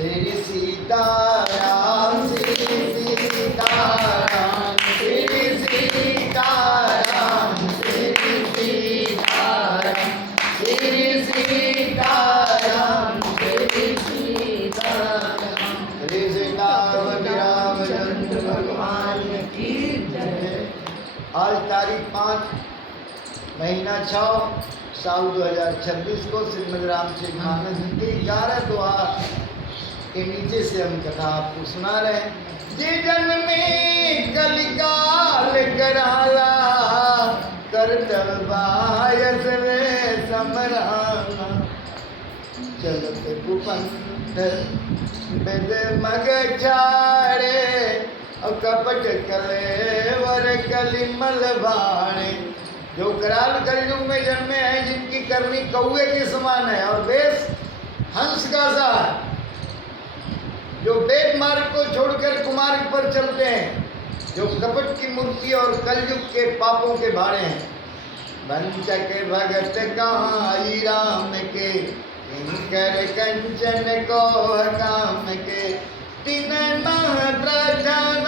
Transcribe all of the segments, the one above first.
श्री सीताराम श्री सीताराम श्री सीताराम श्री सीताराम श्री सीताराम श्री सीताराम श्री सीताराम रामचंद्र भगवान की जय। आज तारीख 5 महीना 6 साल 2026 को श्रीमद् रामचरितमानस के 11 दोहा के नीचे से हम कथा आपको सुना रहे हैं। जे जन्मे कलिकाल कराला कर्तव्यायस वे समराना चलत कुपंथ बेद मग छाड़े और कपट कलेवर कलिमल बाणे। जो कराल कलयुग में जन्मे हैं, जिनकी करनी कौवे के समान है और वेश हंस का सा है, जो वेद मार्ग को छोड़कर कुमार्ग पर चलते हैं, जो कपट की मूर्ति और कलयुग के पापों के भाड़े हैं। वंचक भगत कहाई राम के किंकर कंचन को काम के तीन प्रधान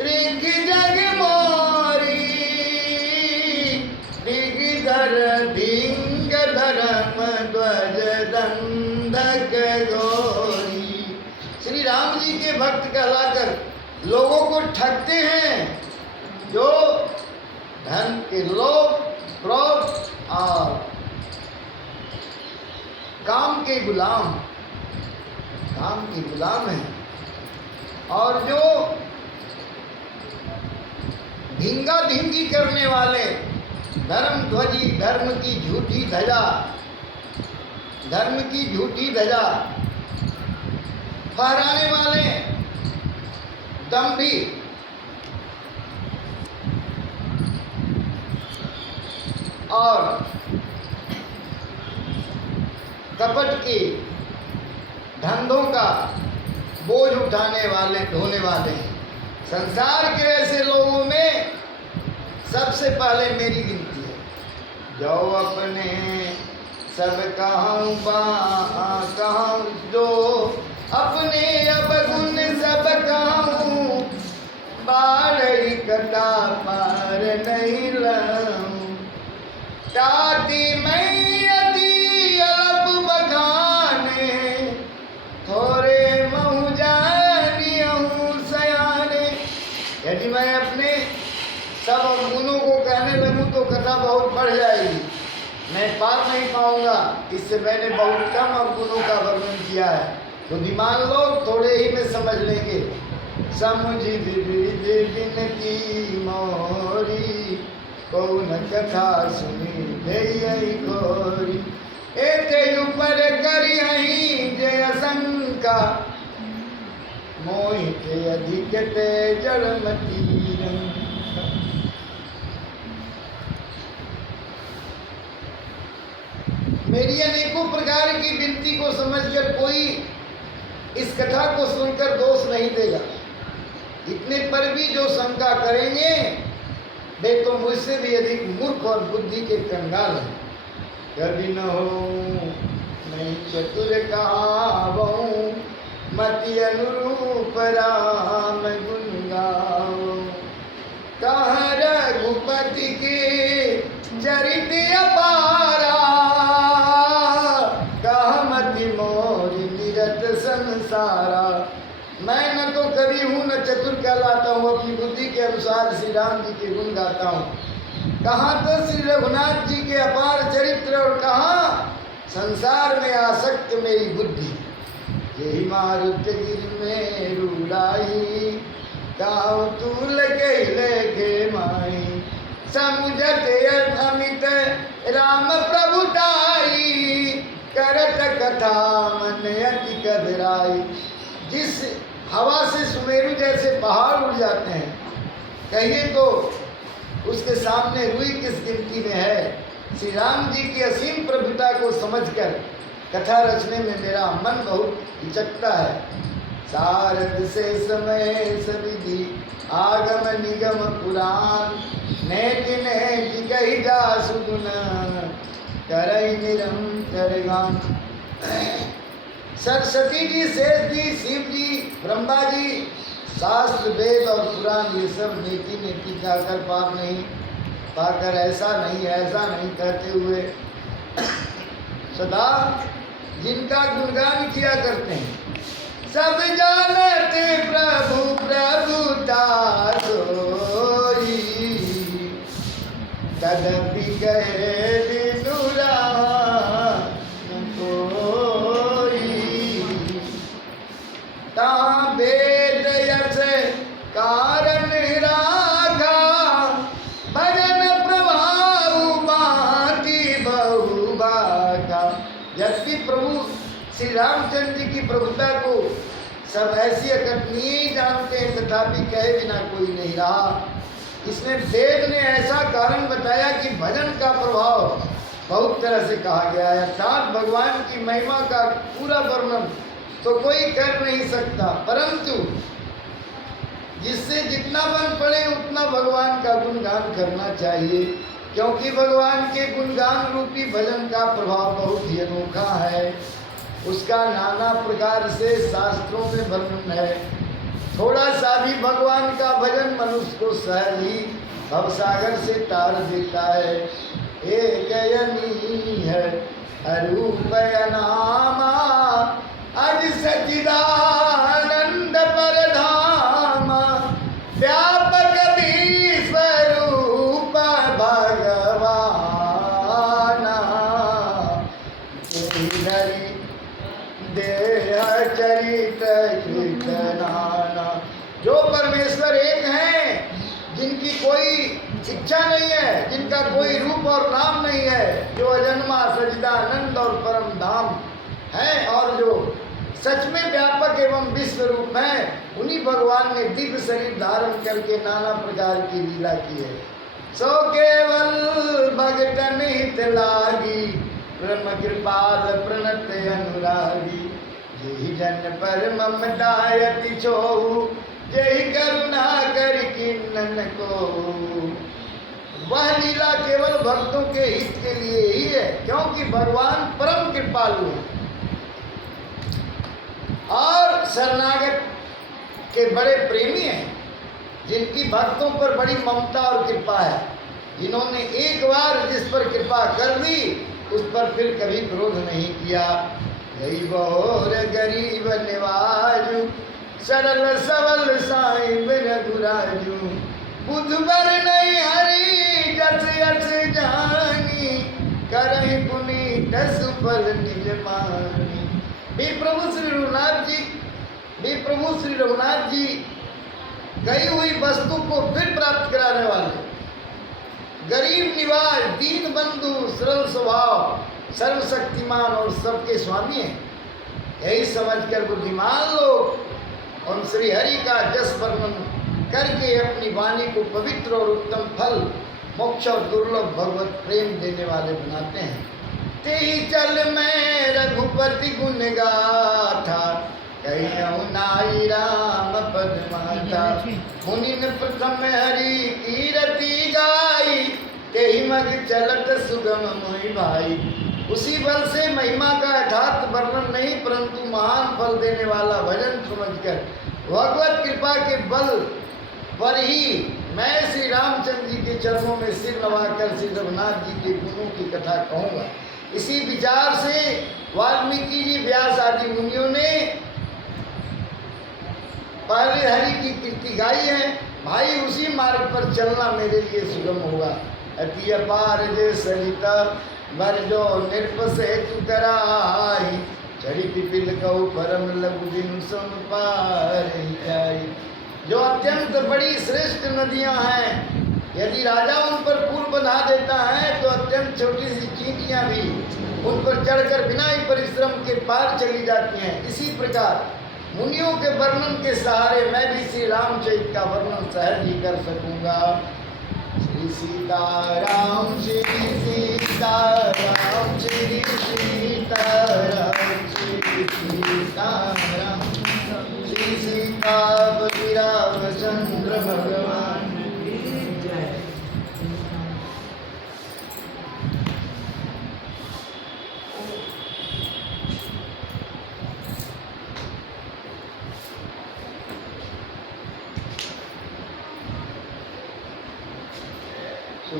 रिख जग मोरी दिगधर ढिंग धर्म ध्वज दंडक गोरी। श्री राम जी के भक्त कहलाकर लोगों को ठगते हैं, जो धन के लोभ क्रोध और काम के गुलाम हैं, और जो ढींगा ढींगी करने वाले धर्म ध्वजी धर्म की झूठी धजा फहराने वाले दम्भी और कपट के धंधों का बोझ उठाने वाले ढोने वाले हैं। संसार के ऐसे लोगों में सबसे पहले मेरी गिनती है। जो अपने सब कहूँ जो अपने अब गुण सब कहूँ बारही कथा पार नहीं लाऊं। ताती मैं यदि अलब बखाने थोड़े महू जानियहूँ सयाने। यदि मैं अपने सब गुणों को कहने लगूं तो कथा बहुत बढ़ जाएगी, मैं पार नहीं पाऊंगा। इससे मैंने बहुत कम अवगुणों का वर्णन किया है। बुद्धिमान लोग थोड़े ही में समझ लेंगे। समुझी विनती मोरी कौन कथा सुनी दे गोरी। एते ऊपर करी हई जय शंका मोहि के अधिक ते जड़मती। मेरी अनेकों प्रकार की विनती को समझकर कोई इस कथा को सुनकर दोष नहीं देगा। इतने पर भी जो शंका करेंगे वे तो मुझसे भी अधिक मूर्ख और बुद्धि के कंगाल हैं। कभी न हो नहीं चतुर कहावहूँ मति अनुरूप राम गुण गाओ। कहाँ रघुपति के चरित अपारा संसारा। मैं न तो कवि हूँ न चतुर कहलाता हूँ, अपनी बुद्धि के अनुसार श्री राम जी के गुण गाता हूँ। कहाँ तो श्री रघुनाथ जी के अपार चरित्र और कहाँ संसार में आसक्त मेरी बुद्धि। यही मारुत गिर में रूढ़ाई गाँव तूल के माई। समुझत अमित राम प्रभुताई करत कथा मन अति कदराई। जिस हवा से सुमेरु जैसे पहाड़ उड़ जाते हैं, कहिए तो उसके सामने रुई किस गिनती में है। श्री राम जी की असीम प्रभुता को समझकर कथा रचने में मेरा मन बहुत हिचकता है। सारद से समय सविधि आगम निगम पुराण नेति नेति कही जा सुगुन करई निरंतर गान। सरस्वती जी, शेष जी, शिव जी, ब्रह्मा जी, शास्त्र, वेद और पुराण ये सब नेति नेति जाकर पार नहीं पाकर ऐसा नहीं कहते हुए सदा जिनका गुणगान किया करते हैं। सब जानते प्रभु प्रभुता सोई, तदपि कहे दिनुरा कोई। ता वेद यस कारण रागा, भजन प्रभाव बाती बहु बागा। यद्यपि प्रभु श्री रामचंद्र जी की प्रभुता को सब ऐसी अकथनीय जानते हैं, तथापि कहे बिना कोई नहीं रहा। इसमें वेद ने ऐसा कारण बताया कि भजन का प्रभाव बहुत तरह से कहा गया है, अर्थात भगवान की महिमा का पूरा वर्णन तो कोई कर नहीं सकता, परंतु जिससे जितना बन पड़े उतना भगवान का गुणगान करना चाहिए, क्योंकि भगवान के गुणगान रूपी भजन का प्रभाव बहुत ही अनोखा है। उसका नाना प्रकार से शास्त्रों में वर्णन है। थोड़ा सा भी भगवान का भजन मनुष्य को सहज ही भवसागर से तार देता है। एक यनी है अरूप नामा, अज सच्चिदानंद परधामा, व्यापक विश्वरूप भगवाना, देह चरित्र कीर्तनाना। जो परमेश्वर एक हैं, जिनकी कोई इच्छा नहीं है, जिनका कोई रूप और नाम नहीं है, जो अजन्मा सच्चिदानंद और परम धाम है, और जो सच में व्यापक एवं विश्व रूप है, उन्हीं भगवान ने दिव्य शरीर धारण करके नाना प्रकार की लीला की है। सो केवल भगतन हित लागी, ब्रह्म कृपाल प्रणत अनुरागी, जेहि जन पर ममता अति छोहु, जेहि करुणा कर किन्नन को। वह लीला केवल भक्तों के हित के लिए ही है, क्योंकि भगवान परम कृपालु है और शरणागत के बड़े प्रेमी हैं, जिनकी भक्तों पर बड़ी ममता और कृपा है। जिन्होंने एक बार जिस पर कृपा कर दी, उस पर फिर कभी क्रोध नहीं किया। गरीब और गरीब निवाजू, सरल सबल साईं रघुराजू, बुधबर नहीं हरि जस यस जानी, करहि पुनीत सुफल निज मानी। भी प्रभु श्री रघुनाथ जी गई हुई वस्तु को फिर प्राप्त कराने वाले, गरीब निवाज, दीन बंधु, सरल स्वभाव, सर्वशक्तिमान और सबके स्वामी हैं। यही समझकर बुद्धिमान लोग उन श्री हरि का जस वर्णन करके अपनी वाणी को पवित्र और उत्तम फल, मोक्ष और दुर्लभ भगवत प्रेम देने वाले बनाते हैं। तेहि चल मैं रघुपति गुण गाथा, कहियौ नाई राम पद माता। मुनि ने प्रथम हरि कीरति गाई, तेहि मग चलत सुगम मोहि भाई। उसी बल से महिमा का यथार्थ वर्णन नहीं, परंतु महान फल देने वाला भजन समझकर भगवत कृपा के बल पर ही मैं श्री रामचंद्र जी के चरणों में सिर नवाकर श्री रघुनाथ जी के गुणों की कथा कहूँगा। इसी विचार से वाल्मीकि जी, व्यास आदि मुनियों ने पहले हरि की कीर्ति गाई है। भाई उसी मार्ग पर चलना मेरे लिए सुगम होगा। अति अपार जे सरिता बरजो नृप से तु कराई, चढ़ी पिपिल कऊ परम लघु बिनु सम पार जाई। जो अत्यंत बड़ी श्रेष्ठ नदियां हैं, यदि राजा उन पर पुल बना देता है तो अत्यंत छोटी सी चींटियां भी उन पर चढ़कर बिना ही परिश्रम के पार चली जाती हैं। इसी प्रकार मुनियों के वर्णन के सहारे मैं भी श्री रामचरित का वर्णन सहज ही कर सकूंगा। श्री सीताराम श्री सीताराम श्री सीताराम श्री सीताराम श्री सीतापति रामचंद्र भगवान।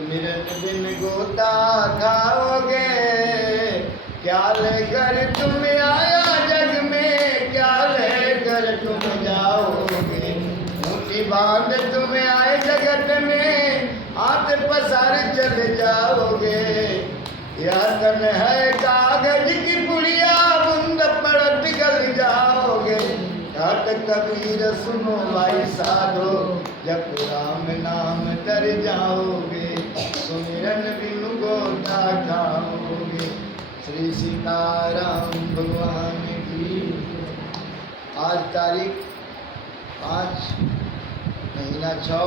सुमिरन बिन गोता खाओगे, क्या लेकर तुम आया जग में, क्या लेकर तुम जाओगे। मुट्ठी बांध तुम आए जगत में, हाथ पसार चले जाओगे। यह तन है कागज की पुड़िया, बूंद पड़त गल जाओगे। कहत कबीर सुनो भाई साधो, जब राम नाम तर जाओगे, सुमिरन बिनु गोता खाओगे। श्री सीताराम भगवान की। आज तारीख 5 महीना 6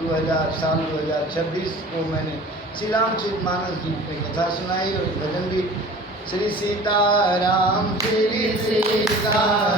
2026 को मैंने श्री रामचरित मानस गीत में कथा सुनाई और भजन भी। श्री सीताराम श्री सीताराम।